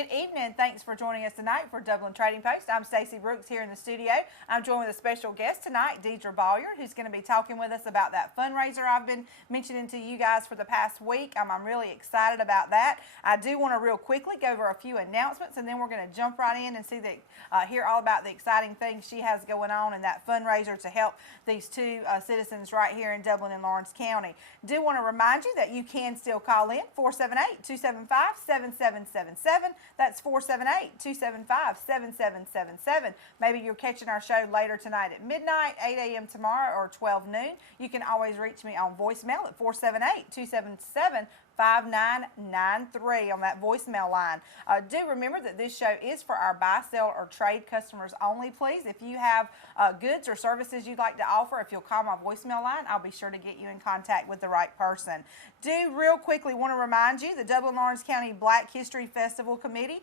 Good evening. Thanks for joining us tonight for Dublin Trading Post. I'm Stacey Brooks here in the studio. I'm joined with a special guest tonight, Deidra Bolyard, who's going to be talking with us about that fundraiser I've been mentioning to you guys for the past week. I'm really excited about that. I do want to real quickly go over a few announcements, and then we're going to jump right in and see hear all about the exciting things she has going on in that fundraiser to help these two citizens right here in Dublin and Lawrence County. Do want to remind you that you can still call in 478-275-7777. That's 478-275-7777. Maybe you're catching our show later tonight at midnight, 8 a.m. tomorrow, or 12 noon. You can always reach me on voicemail at 478-277-5993 on that voicemail line. Do remember that this show is for our buy, sell, or trade customers only, please. If you have goods or services you'd like to offer, if you'll call my voicemail line, I'll be sure to get you in contact with the right person. Do real quickly want to remind you the Dublin Lawrence County Black History Festival Committee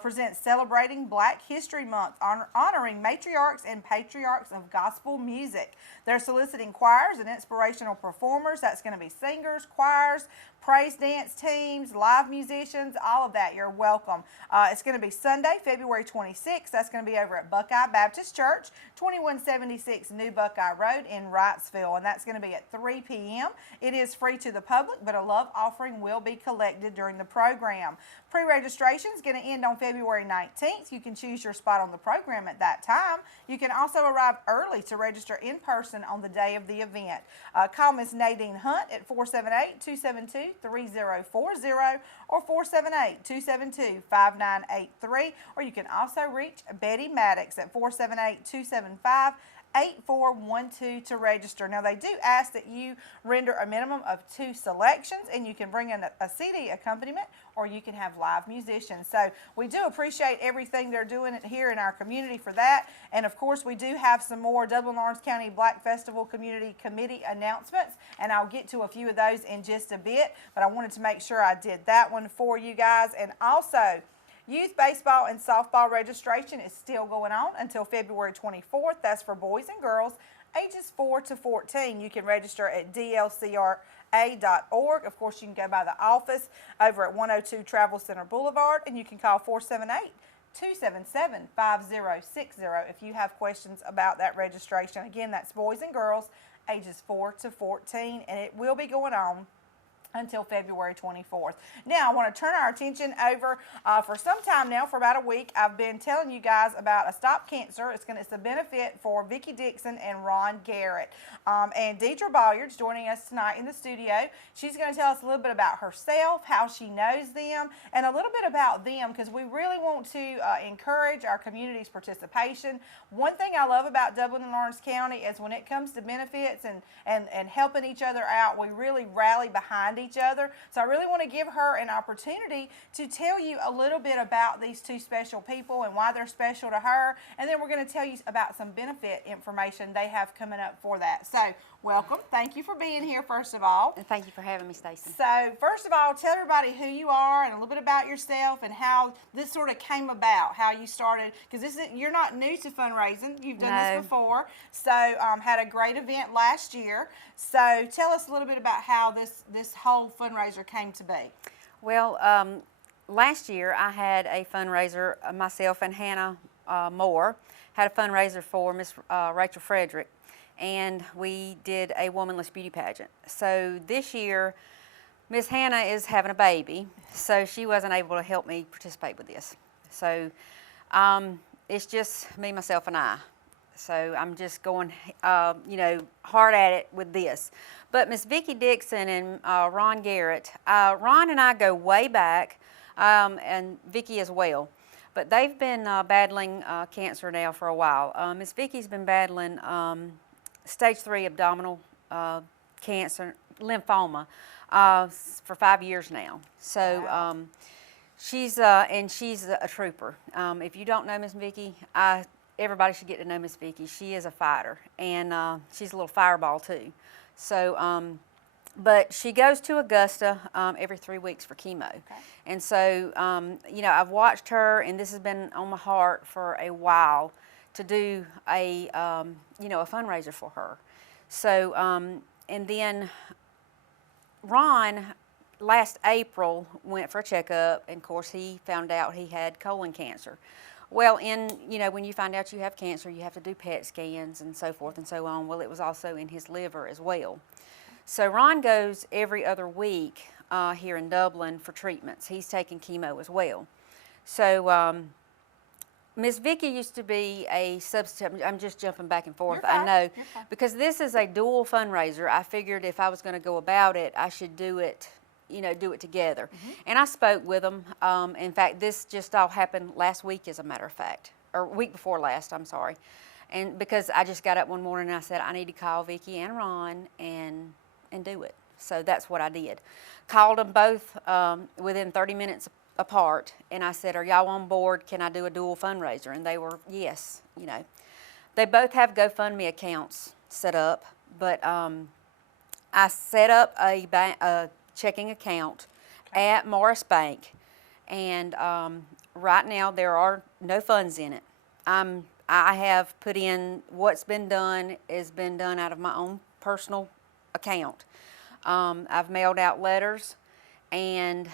presents Celebrating Black History Month, honoring matriarchs and patriarchs of gospel music. They're soliciting choirs and inspirational performers. That's going to be singers, choirs, praise dance teams, live musicians, all of that. You're welcome. It's going to be Sunday, February 26th. That's going to be over at Buckeye Baptist Church, 2176 New Buckeye Road in Wrightsville, and that's going to be at 3 p.m. It is free to the public, but a love offering will be collected during the program. Pre-registration is going to end on February 19th. You can choose your spot on the program at that time. You can also arrive early to register in person on the day of the event. Call Ms. Nadine Hunt at 478-272-3040 or 478-272-5983, or you can also reach Betty Maddox at 478-275-8412 to register. Now, they do ask that you render a minimum of 2 selections, and you can bring in a CD accompaniment, or you can have live musicians. So we do appreciate everything they're doing here in our community for that. And of course, we do have some more Dublin Lawrence County Black Festival Community Committee announcements, and I'll get to a few of those in just a bit, but I wanted to make sure I did that one for you guys. And also, youth baseball and softball registration is still going on until February 24th. That's for boys and girls ages 4 to 14. You can register at dlcra.org. Of course, you can go by the office over at 102 Travel Center Boulevard, and you can call 478-277-5060 if you have questions about that registration. Again, that's boys and girls ages 4 to 14, and it will be going on until February 24th. Now, I want to turn our attention over for some time now, for about a week. I've been telling you guys about a Stop Cancer. It's a benefit for Vicki Dixon and Ron Garrett. And Deidra Bolyard's joining us tonight in the studio. She's going to tell us a little bit about herself, how she knows them, and a little bit about them, because we really want to encourage our community's participation. One thing I love about Dublin and Lawrence County is when it comes to benefits and helping each other out, we really rally behind each other. So I really want to give her an opportunity to tell you a little bit about these two special people and why they're special to her, and then we're going to tell you about some benefit information they have coming up for that. So welcome. Thank you for being here, first of all. And thank you for having me, Stacey. So first of all, tell everybody who you are and a little bit about yourself and how this sort of came about, how you started, because you're not new to fundraising. You've done this before. So had a great event last year. So tell us a little bit about how this whole fundraiser came to be. Well, last year I had a fundraiser, myself and Hannah Moore had a fundraiser for Miss Rachel Frederick, and we did a womanless beauty pageant. So this year, Miss Hannah is having a baby, so she wasn't able to help me participate with this. So it's just me, myself, and I. So I'm just going, hard at it with this. But Miss Vicki Dixon and Ron Garrett, Ron and I go way back, and Vicki as well. But they've been battling cancer now for a while. Miss Vicki's been battling stage 3 abdominal cancer, lymphoma, for 5 years now. So wow. She's a trooper. If you don't know Miss Vicki, everybody should get to know Miss Vicki. She is a fighter, and she's a little fireball too. So, but she goes to Augusta every 3 weeks for chemo. Okay. And so, I've watched her, and this has been on my heart for a while to do a fundraiser for her. So, and then Ron last April went for a checkup, and of course he found out he had colon cancer. Well, when you find out you have cancer, you have to do PET scans and so forth and so on. Well, it was also in his liver as well. So Ron goes every other week here in Dublin for treatments. He's taking chemo as well. So Miss Vicki used to be a substitute. I'm just jumping back and forth. You're fine. I know. You're fine. Because this is a dual fundraiser, I figured if I was going to go about it, I should do it together. And I spoke with them. In fact, this just all happened last week, as a matter of fact, or week before last, I'm sorry. And because I just got up one morning and I said, I need to call Vicki and Ron and do it. So that's what I did. Called them both within 30 minutes apart, and I said, are y'all on board? Can I do a dual fundraiser? And they were, yes, They both have GoFundMe accounts set up, but I set up a checking account at Morris Bank, and right now there are no funds in it. I have put in what's been done has been done out of my own personal account. I've mailed out letters, and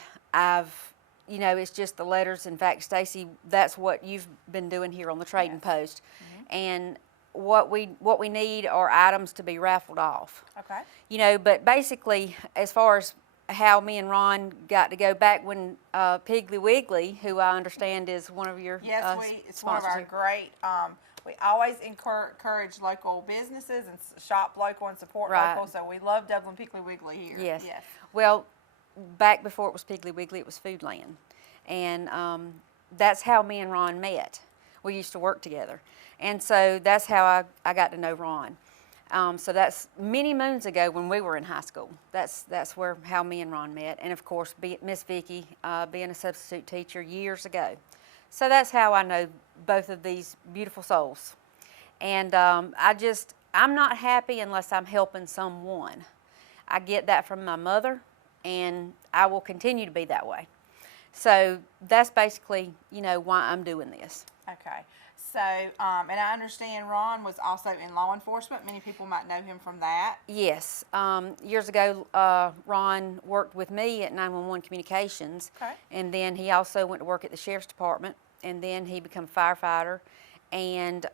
it's just the letters. In fact, Stacy, that's what you've been doing here on the Trading Post. And what we need are items to be raffled off. Okay. But basically, as far as how me and Ron got to go back when Piggly Wiggly, who I understand is one of your Yes, it's one of our great. We always encourage local businesses and shop local and support local. So we love Dublin Piggly Wiggly here. Yes. Well, back before it was Piggly Wiggly, it was Foodland, and that's how me and Ron met. We used to work together, and so that's how I got to know Ron. So that's many moons ago when we were in high school. That's how me and Ron met, and of course Miss Vicki being a substitute teacher years ago. So that's how I know both of these beautiful souls. And I'm not happy unless I'm helping someone. I get that from my mother, and I will continue to be that way. So that's basically, why I'm doing this. Okay. So, and I understand Ron was also in law enforcement. Many people might know him from that. Yes. Years ago, Ron worked with me at 911 Communications. Okay. And then he also went to work at the Sheriff's Department, and then he became a firefighter. And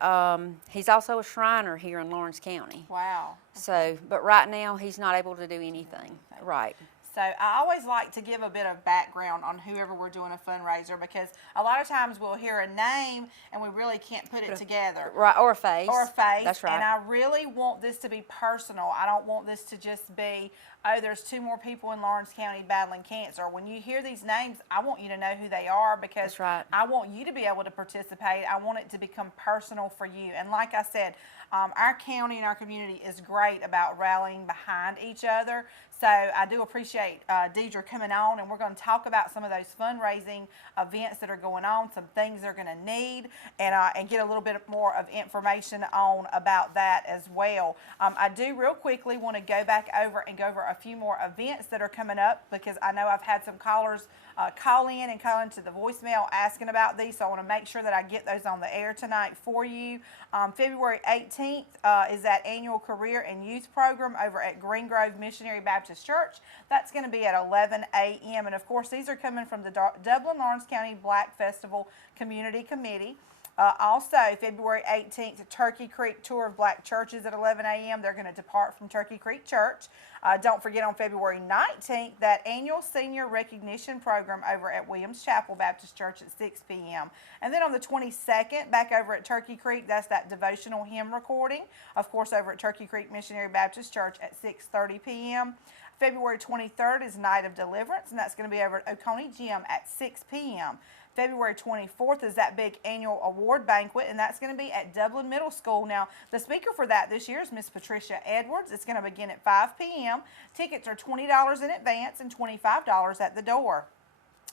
he's also a Shriner here in Lawrence County. Wow. So, but right now, he's not able to do anything. Right. So I always like to give a bit of background on whoever we're doing a fundraiser, because a lot of times we'll hear a name and we really can't put it together. Right, or a face. Or a face. That's right. And I really want this to be personal. I don't want this to just be, oh, there's 2 more people in Lawrence County battling cancer. When you hear these names, I want you to know who they are, because That's right. I want you to be able to participate. I want it to become personal for you. And like I said, our county and our community is great about rallying behind each other. So I do appreciate Deidra coming on, and we're going to talk about some of those fundraising events that are going on, some things they're going to need, and get a little bit more of information on about that as well. I do real quickly want to go back over and go over a few more events that are coming up, because I know I've had some callers call in and call into the voicemail asking about these, so I want to make sure that I get those on the air tonight for you. February 18th is that annual career and youth program over at Green Grove Missionary Baptist Church. That's going to be at 11 a.m. And of course, these are coming from the Dublin Lawrence County Black Festival Community Committee. Also, February 18th, Turkey Creek Tour of Black Churches at 11 a.m. They're going to depart from Turkey Creek Church. Don't forget on February 19th, that annual senior recognition program over at Williams Chapel Baptist Church at 6 p.m. And then on the 22nd, back over at Turkey Creek, that's that devotional hymn recording, of course, over at Turkey Creek Missionary Baptist Church at 6:30 p.m. February 23rd is Night of Deliverance, and that's going to be over at Oconee Gym at 6 p.m. February 24th is that big annual award banquet, and that's going to be at Dublin Middle School. Now, the speaker for that this year is Miss Patricia Edwards. It's going to begin at 5 p.m. Tickets are $20 in advance and $25 at the door.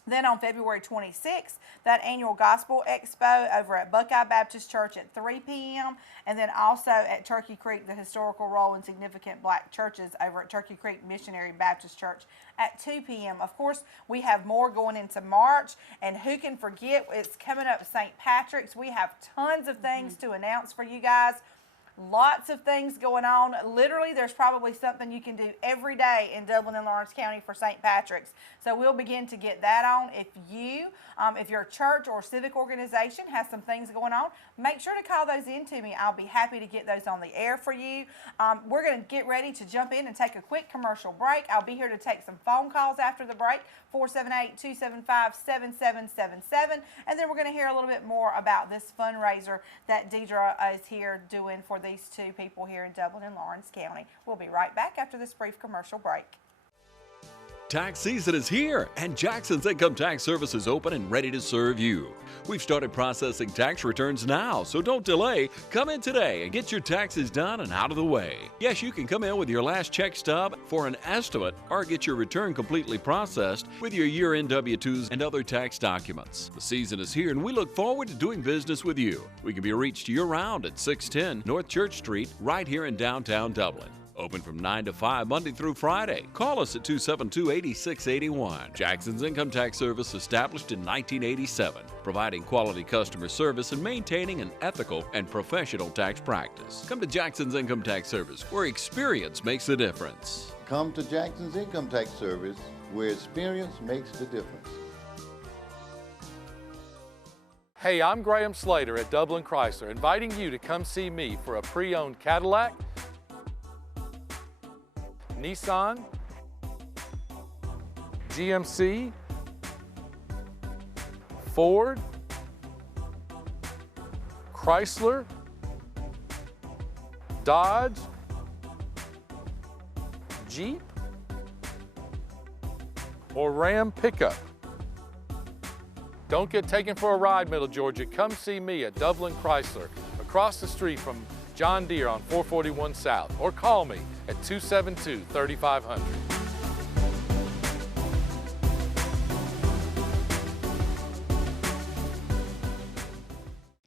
Then on February 26th, that annual Gospel Expo over at Buckeye Baptist Church at 3 p.m. And then also at Turkey Creek, the historical role in significant black churches over at Turkey Creek Missionary Baptist Church at 2 p.m. Of course, we have more going into March, and who can forget, it's coming up St. Patrick's. We have tons of things to announce for you guys. Lots of things going on. Literally, there's probably something you can do every day in Dublin and Lawrence County for St. Patrick's. So we'll begin to get that on. If your church or civic organization has some things going on, make sure to call those in to me. I'll be happy to get those on the air for you. We're going to get ready to jump in and take a quick commercial break. I'll be here to take some phone calls after the break, 478-275-7777. And then we're going to hear a little bit more about this fundraiser that Deidra is here doing for these two people here in Dublin and Lawrence County. We'll be right back after this brief commercial break. Tax season is here, and Jackson's Income Tax Service is open and ready to serve you. We've started processing tax returns now, so don't delay. Come in today and get your taxes done and out of the way. Yes, you can come in with your last check stub for an estimate or get your return completely processed with your year-end W-2s and other tax documents. The season is here, and we look forward to doing business with you. We can be reached year-round at 610 North Church Street, right here in downtown Dublin. Open from 9 to 5 Monday through Friday. Call us at 272-8681. Jackson's Income Tax Service, established in 1987, providing quality customer service and maintaining an ethical and professional tax practice. Come to Jackson's Income Tax Service, where experience makes a difference. Come to Jackson's Income Tax Service, where experience makes the difference. Hey, I'm Graham Slater at Dublin Chrysler, inviting you to come see me for a pre-owned Cadillac, Nissan, GMC, Ford, Chrysler, Dodge, Jeep, or Ram pickup. Don't get taken for a ride, Middle Georgia. Come see me at Dublin Chrysler, across the street from John Deere on 441 South, or call me at 272-3500.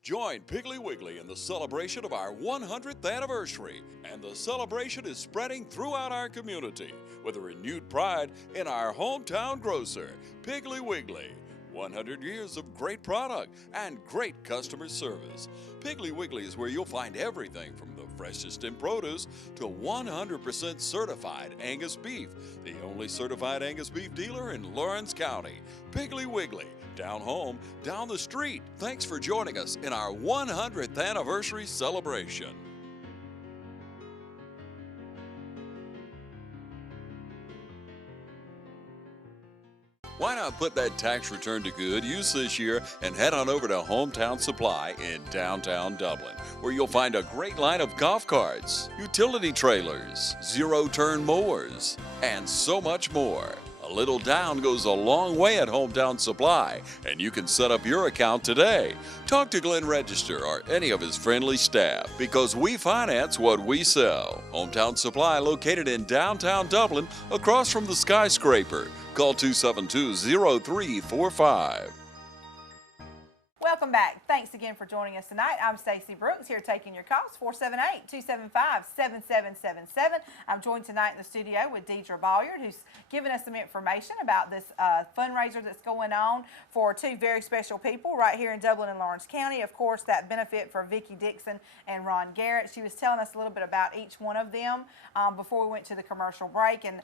Join Piggly Wiggly in the celebration of our 100th anniversary, and the celebration is spreading throughout our community with a renewed pride in our hometown grocer, Piggly Wiggly. 100 years of great product and great customer service. Piggly Wiggly is where you'll find everything from the freshest in produce to 100% certified Angus beef, the only certified Angus beef dealer in Lawrence County. Piggly Wiggly, down home, down the street. Thanks for joining us in our 100th anniversary celebration. Why not put that tax return to good use this year and head on over to Hometown Supply in downtown Dublin, where you'll find a great line of golf carts, utility trailers, zero-turn mowers, and so much more. A little down goes a long way at Hometown Supply, and you can set up your account today. Talk to Glenn Register or any of his friendly staff, because we finance what we sell. Hometown Supply, located in downtown Dublin, across from the skyscraper. Call 272-0345. Welcome back. Thanks again for joining us tonight. I'm Stacey Brooks, here taking your calls, 478-275-7777. I'm joined tonight in the studio with Deidra Bolyard, who's given us some information about this fundraiser that's going on for two very special people right here in Dublin and Lawrence County. Of course, that benefit for Vicki Dixon and Ron Garrett. She was telling us a little bit about each one of them before we went to the commercial break, and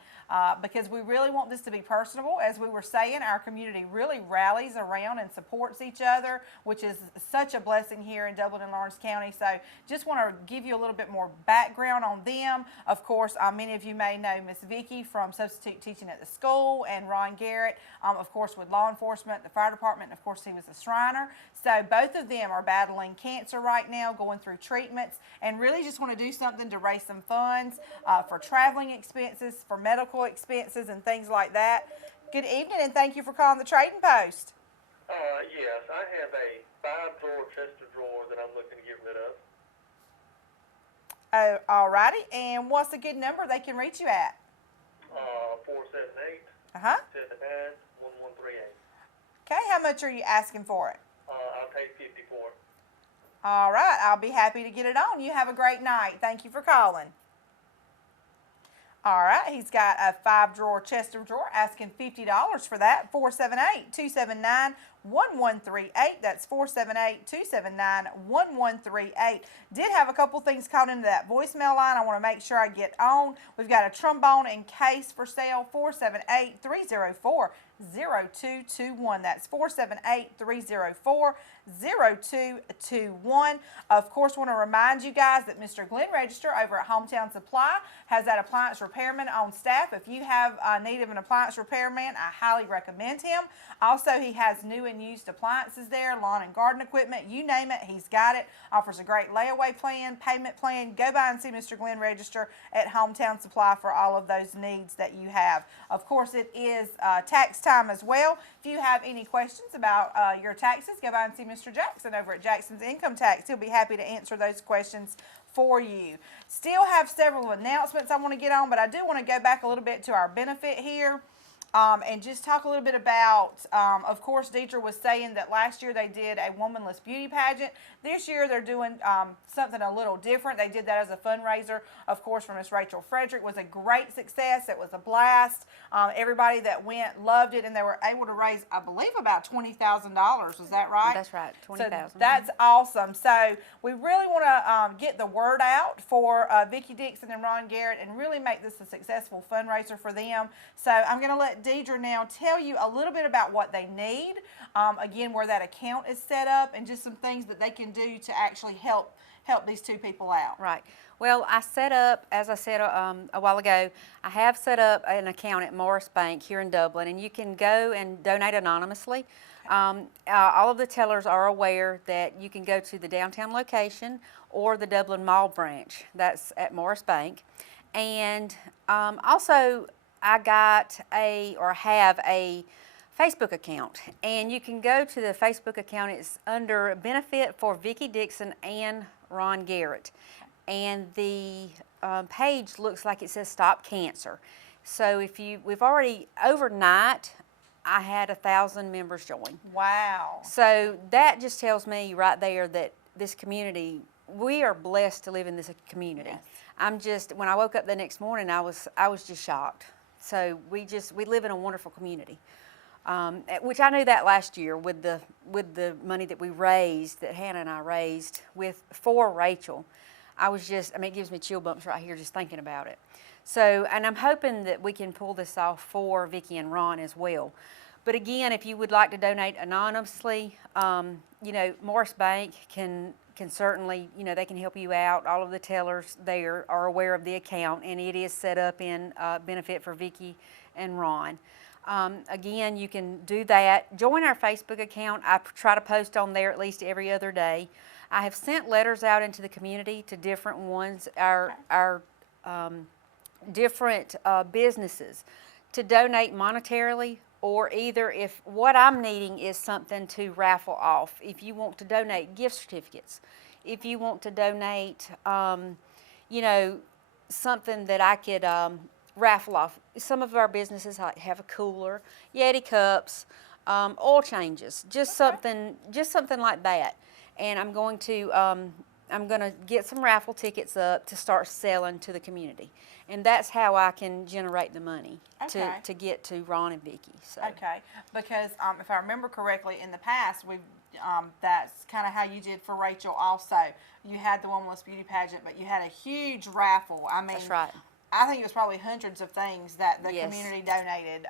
because we really want this to be personable. As we were saying, our community really rallies around and supports each other, which is such a blessing here in Dublin and Lawrence County. So just want to give you a little bit more background on them. Of course, many of you may know Miss Vicki from substitute teaching at the school, and Ron Garrett, of course, with law enforcement, the fire department, and of course he was a Shriner. So both of them are battling cancer right now, going through treatments, and really just want to do something to raise some funds for traveling expenses, for medical expenses, and things like that. Good evening, and thank you for calling the Trading Post. Yes, I have a 5-drawer chest of drawers that I'm looking to get rid of. Oh, all righty. And what's a good number they can reach you at? 478 79 1138. Okay, how much are you asking for it? I'll pay $50 for it. All right, I'll be happy to get it on. You have a great night. Thank you for calling. All right, he's got a 5-drawer chest of drawer, asking $50 for that. 478-279-1138. That's 478-279-1138. Did have a couple things called into that voicemail line I want to make sure I get on. We've got a trombone and case for sale. 478-304-0221. That's 478-304-0221. Of course, want to remind you guys that Mr. Glenn Register over at Hometown Supply has that appliance repairman on staff. If you have need of an appliance repairman, I highly recommend him. Also, he has new and used appliances there, lawn and garden equipment, you name it, he's got it. Offers a great layaway plan, payment plan. Go by and see Mr. Glenn Register at Hometown Supply for all of those needs that you have. Of course, it is tax time as well. If you have any questions about your taxes, go by and see Mr. Jackson over at Jackson's Income Tax. He'll be happy to answer those questions for you. Still have several announcements I want to get on, but I do want to go back a little bit to our benefit here. And just talk a little bit about, of course, Deidra was saying that last year they did a womanless beauty pageant. This year they're doing something a little different. They did that as a fundraiser, of course, for Miss Rachel Frederick. It was a great success. It was a blast. Everybody that went loved it, and they were able to raise, I believe, about $20,000. Was that right? That's right, $20,000. So that's awesome. So we really want to get the word out for Vicki Dixon and Ron Garrett and really make this a successful fundraiser for them. So I'm going to let Deidra now tell you a little bit about what they need, again, where that account is set up, and just some things that they can do to actually help these two people out. Right. Well, I set up, as I said a while ago, I have set up an account at Morris Bank here in Dublin, and you can go and donate anonymously. All of the tellers are aware that you can go to the downtown location or the Dublin Mall branch. That's at Morris Bank. And also, I have a Facebook account, and you can go to the Facebook account. It's under Benefit for Vicki Dixon and Ron Garrett, and the page looks like it says Stop Cancer. So we've already, overnight, I had 1,000 members join. Wow. So that just tells me right there that this community, we are blessed to live in this community. Yes. When I woke up the next morning, I was just shocked. So we live in a wonderful community, which I knew that last year with the money that we raised, that Hannah and I raised for Rachel. It gives me chill bumps right here just thinking about it. So, and I'm hoping that we can pull this off for Vicki and Ron as well. But again, if you would like to donate anonymously, Morris Bank can certainly, they can help you out. All of the tellers there are aware of the account, and it is set up in Benefit for Vicki and Ron. Again, you can do that. Join our Facebook account. I try to post on there at least every other day. I have sent letters out into the community to different ones, our different businesses, to donate monetarily, or either if what I'm needing is something to raffle off. If you want to donate gift certificates, if you want to donate, something that I could raffle off. Some of our businesses have a cooler, Yeti cups, oil changes, just something like that. And I'm going to get some raffle tickets up to start selling to the community. And that's how I can generate the money to get to Ron and Vicki. So. Okay, because if I remember correctly, in the past, that's kind of how you did for Rachel also. You had the Womanless Beauty Pageant, but you had a huge raffle. I mean, that's right. I think it was probably hundreds of things that the community donated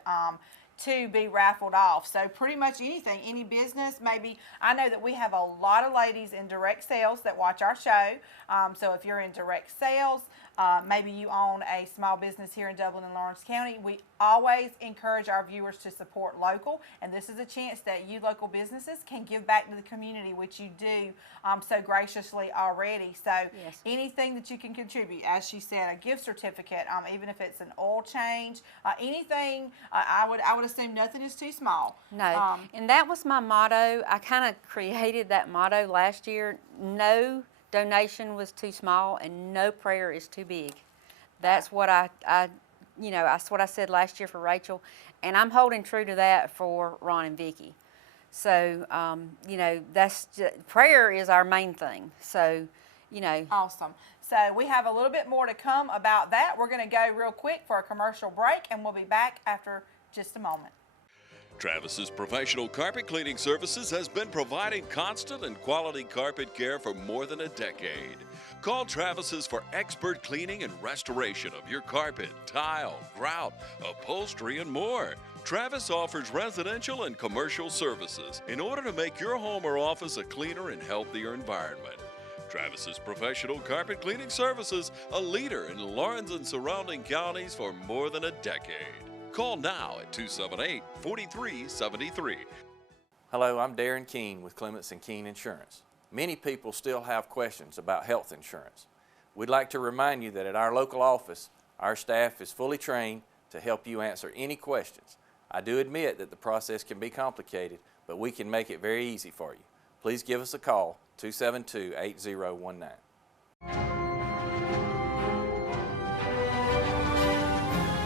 to be raffled off. So pretty much anything, any business, maybe. I know that we have a lot of ladies in direct sales that watch our show. So if you're in direct sales, maybe you own a small business here in Dublin and Lawrence County, we always encourage our viewers to support local, and this is a chance that you local businesses can give back to the community, which you do so graciously already. So anything that you can contribute, as she said, a gift certificate, even if it's an oil change, anything, I would assume nothing is too small. No, and that was my motto. I kind of created that motto last year. No donation was too small, and no prayer is too big. That's what that's what I said last year for Rachel, and I'm holding true to that for Ron and Vicki. So, prayer is our main thing. So, Awesome. So we have a little bit more to come about that. We're going to go real quick for a commercial break, and we'll be back after just a moment. Travis's Professional Carpet Cleaning Services has been providing constant and quality carpet care for more than a decade. Call Travis's for expert cleaning and restoration of your carpet, tile, grout, upholstery, and more. Travis offers residential and commercial services in order to make your home or office a cleaner and healthier environment. Travis's Professional Carpet Cleaning Services, a leader in Lawrence and surrounding counties for more than a decade. Call now at 278-4373. Hello, I'm Darren Keene with Clements & Keene Insurance. Many people still have questions about health insurance. We'd like to remind you that at our local office, our staff is fully trained to help you answer any questions. I do admit that the process can be complicated, but we can make it very easy for you. Please give us a call, 272-8019.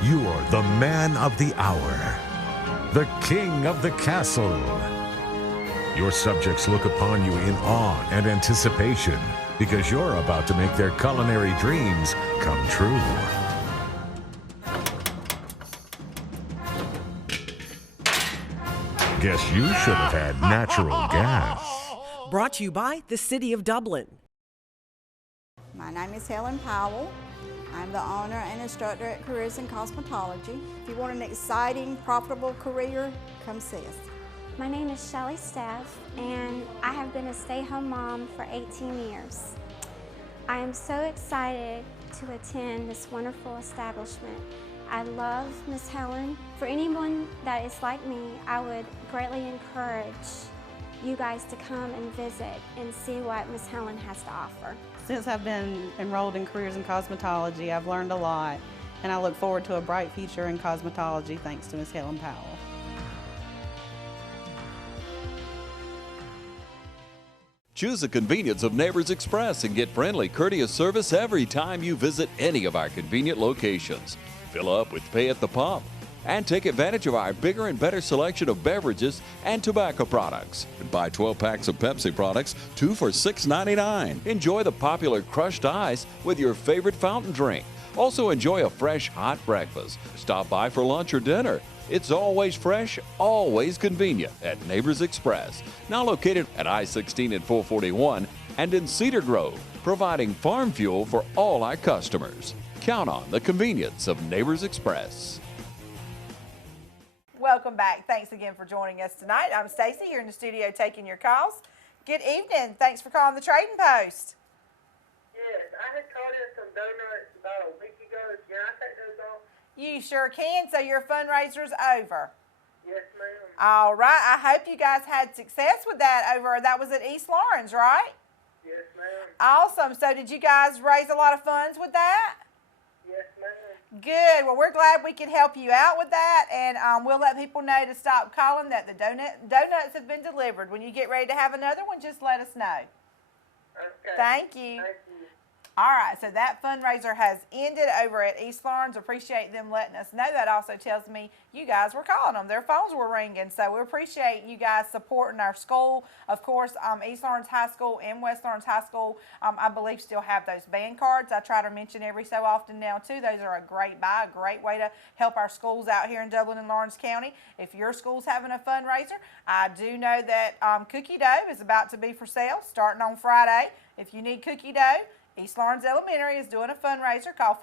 You are the man of the hour, the king of the castle. Your subjects look upon you in awe and anticipation because you're about to make their culinary dreams come true. Guess you should have had natural gas. Brought to you by the City of Dublin. My name is Helen Powell. I'm the owner and instructor at Careers in Cosmetology. If you want an exciting, profitable career, come see us. My name is Shelly Staff, and I have been a stay-home mom for 18 years. I am so excited to attend this wonderful establishment. I love Miss Helen. For anyone that is like me, I would greatly encourage you guys to come and visit and see what Miss Helen has to offer. Since I've been enrolled in Careers in Cosmetology, I've learned a lot, and I look forward to a bright future in cosmetology thanks to Miss Helen Powell. Choose the convenience of Neighbors Express and get friendly, courteous service every time you visit any of our convenient locations. Fill up with pay at the pump and take advantage of our bigger and better selection of beverages and tobacco products. And buy 12 packs of Pepsi products, 2 for $6.99. Enjoy the popular crushed ice with your favorite fountain drink. Also enjoy a fresh, hot breakfast. Stop by for lunch or dinner. It's always fresh, always convenient at Neighbors Express. Now located at I-16 and 441 and in Cedar Grove, providing farm fuel for all our customers. Count on the convenience of Neighbors Express. Welcome back. Thanks again for joining us tonight. I'm Stacy here in the studio taking your calls. Good evening. Thanks for calling the Trading Post. Yes, I had called in some donuts about a week ago. Can I take those off? You sure can. So your fundraiser's over. Yes, ma'am. All right. I hope you guys had success with that over. That was at East Lawrence, right? Yes, ma'am. Awesome. So did you guys raise a lot of funds with that? Yes, ma'am. Good. Well, we're glad we could help you out with that, and we'll let people know to stop calling that the donuts have been delivered. When you get ready to have another one, just let us know. Okay. Thank you. Thank you. All right, so that fundraiser has ended over at East Lawrence. Appreciate them letting us know. That also tells me you guys were calling them. Their phones were ringing, so we appreciate you guys supporting our school. Of course, East Lawrence High School and West Lawrence High School, I believe, still have those band cards. I try to mention every so often now, too. Those are a great buy, a great way to help our schools out here in Dublin and Lawrence County. If your school's having a fundraiser, I do know that cookie dough is about to be for sale starting on Friday. If you need cookie dough, East Lawrence Elementary is doing a fundraiser. Call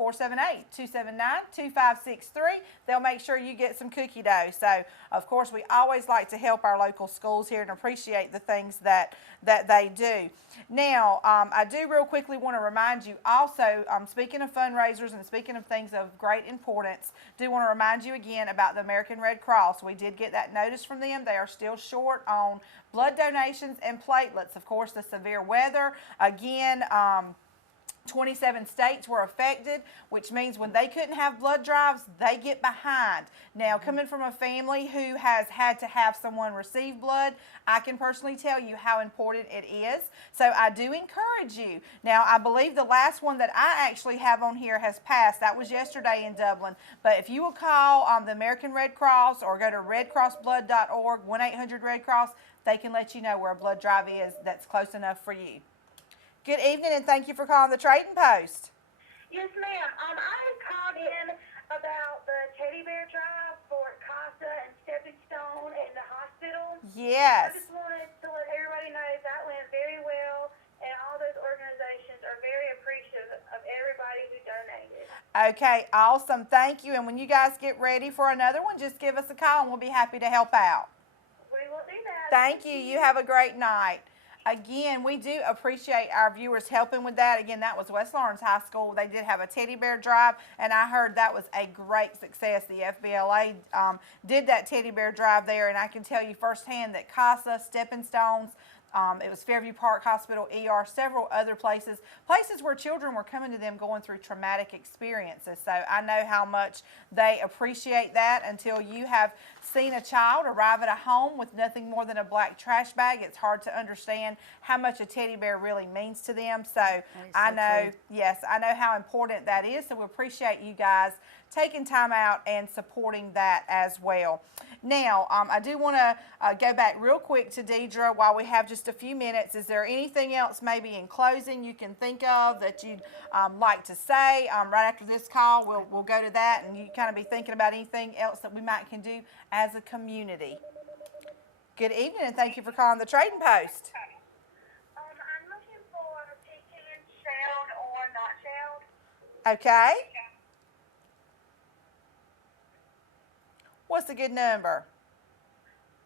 478-279-2563. They'll make sure you get some cookie dough. So, of course, we always like to help our local schools here and appreciate the things that they do. Now, I do real quickly want to remind you also, speaking of fundraisers and speaking of things of great importance, do want to remind you again about the American Red Cross. We did get that notice from them. They are still short on blood donations and platelets. Of course, the severe weather, again, 27 states were affected, which means when they couldn't have blood drives, they get behind. Now, coming from a family who has had to have someone receive blood, I can personally tell you how important it is. So I do encourage you. Now, I believe the last one that I actually have on here has passed. That was yesterday in Dublin. But if you will call the American Red Cross or go to redcrossblood.org, 1-800-RED-CROSS, they can let you know where a blood drive is that's close enough for you. Good evening, and thank you for calling the Trading Post. Yes, ma'am. I had called in about the teddy bear drive for CASA and Stepping Stone and the hospital. Yes. I just wanted to let everybody know that went very well, and all those organizations are very appreciative of everybody who donated. Okay, awesome. Thank you. And when you guys get ready for another one, just give us a call, and we'll be happy to help out. We will do that. Thank you. You have a great night. Again, we do appreciate our viewers helping with that. Again, that was West Lawrence High School. They did have a teddy bear drive, and I heard that was a great success. The FBLA did that teddy bear drive there, and I can tell you firsthand that CASA, Stepping Stones, it was Fairview Park Hospital, ER, several other places where children were coming to them going through traumatic experiences. So I know how much they appreciate that. Until you have seen a child arrive at a home with nothing more than a black trash bag, it's hard to understand how much a teddy bear really means to them. So I know, yes, I know how important that is. So we appreciate you guys taking time out and supporting that as well. Now, I do want to go back real quick to Deidra while we have just a few minutes. Is there anything else maybe in closing you can think of that you'd like to say? Right after this call, we'll go to that, and you kind of be thinking about anything else that we might can do as a community. Good evening, and thank you for calling the Trading Post. I'm looking for pecan shelled or not shelled. Okay. What's a good number?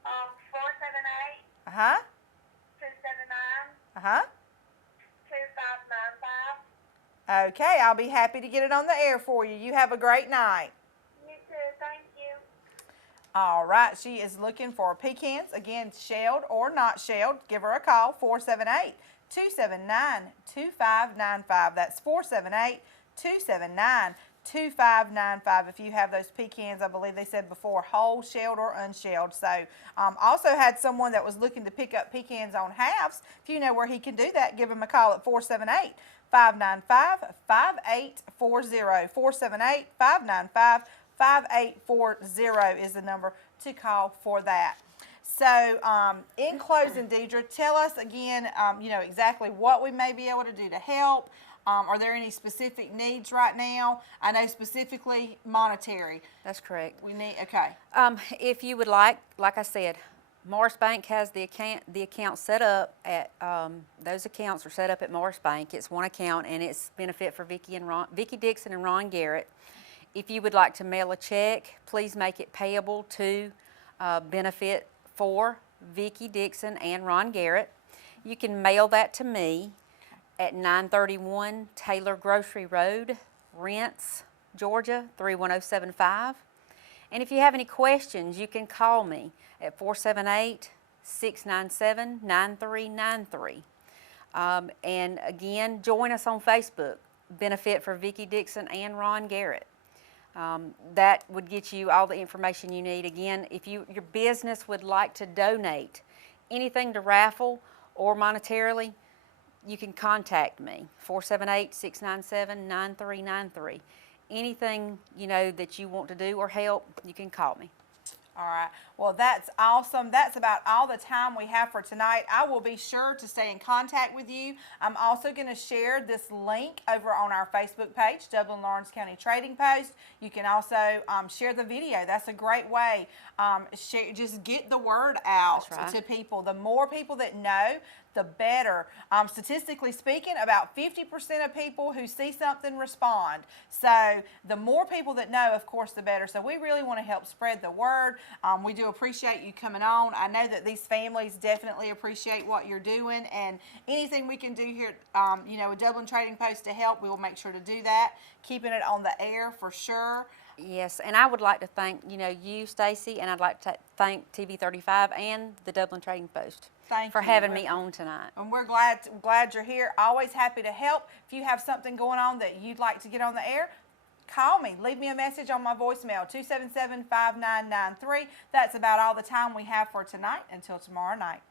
478. Uh-huh. 279. Uh-huh. 2595. Okay, I'll be happy to get it on the air for you. You have a great night. You too. Thank you. All right, she is looking for pecans. Again, shelled or not shelled. Give her a call, 478-279-2595. That's 478-279-2595. If you have those pecans, I believe they said before, whole, shelled, or unshelled. So also had someone that was looking to pick up pecans on halves. If you know where he can do that, give him a call at 478-595-5840. 478-595-5840 is the number to call for that. So in closing, Deidra, tell us again, exactly what we may be able to do to help. Are there any specific needs right now? I know specifically monetary. That's correct. We need, okay. If you would like I said, Morris Bank has the account set up at, those accounts are set up at Morris Bank. It's one account, and it's benefit for Vicki Dixon and Ron Garrett. If you would like to mail a check, please make it payable to benefit for Vicki Dixon and Ron Garrett. You can mail that to me at 931 Taylor Grocery Road, Rents, Georgia, 31075. And if you have any questions, you can call me at 478-697-9393. And again, join us on Facebook, Benefit for Vicki Dixon and Ron Garrett. That would get you all the information you need. Again, if your business would like to donate anything to raffle or monetarily, you can contact me, 478-697-9393. Anything, that you want to do or help, you can call me. All right. Well, that's awesome. That's about all the time we have for tonight. I will be sure to stay in contact with you. I'm also going to share this link over on our Facebook page, Dublin Lawrence County Trading Post. You can also share the video. That's a great way. Just get the word out to people. The more people that know, the better. Statistically speaking, about 50% of people who see something respond. So the more people that know, of course, the better. So we really want to help spread the word. We do appreciate you coming on. I know that these families definitely appreciate what you're doing, and anything we can do here, with Dublin Trading Post to help, we will make sure to do that. Keeping it on the air for sure. Yes, and I would like to thank, you, Stacy, and I'd like to thank TV35 and the Dublin Trading Post for having me on tonight. And we're glad you're here. Always happy to help. If you have something going on that you'd like to get on the air, call me. Leave me a message on my voicemail, 277-5993. That's about all the time we have for tonight. Until tomorrow night.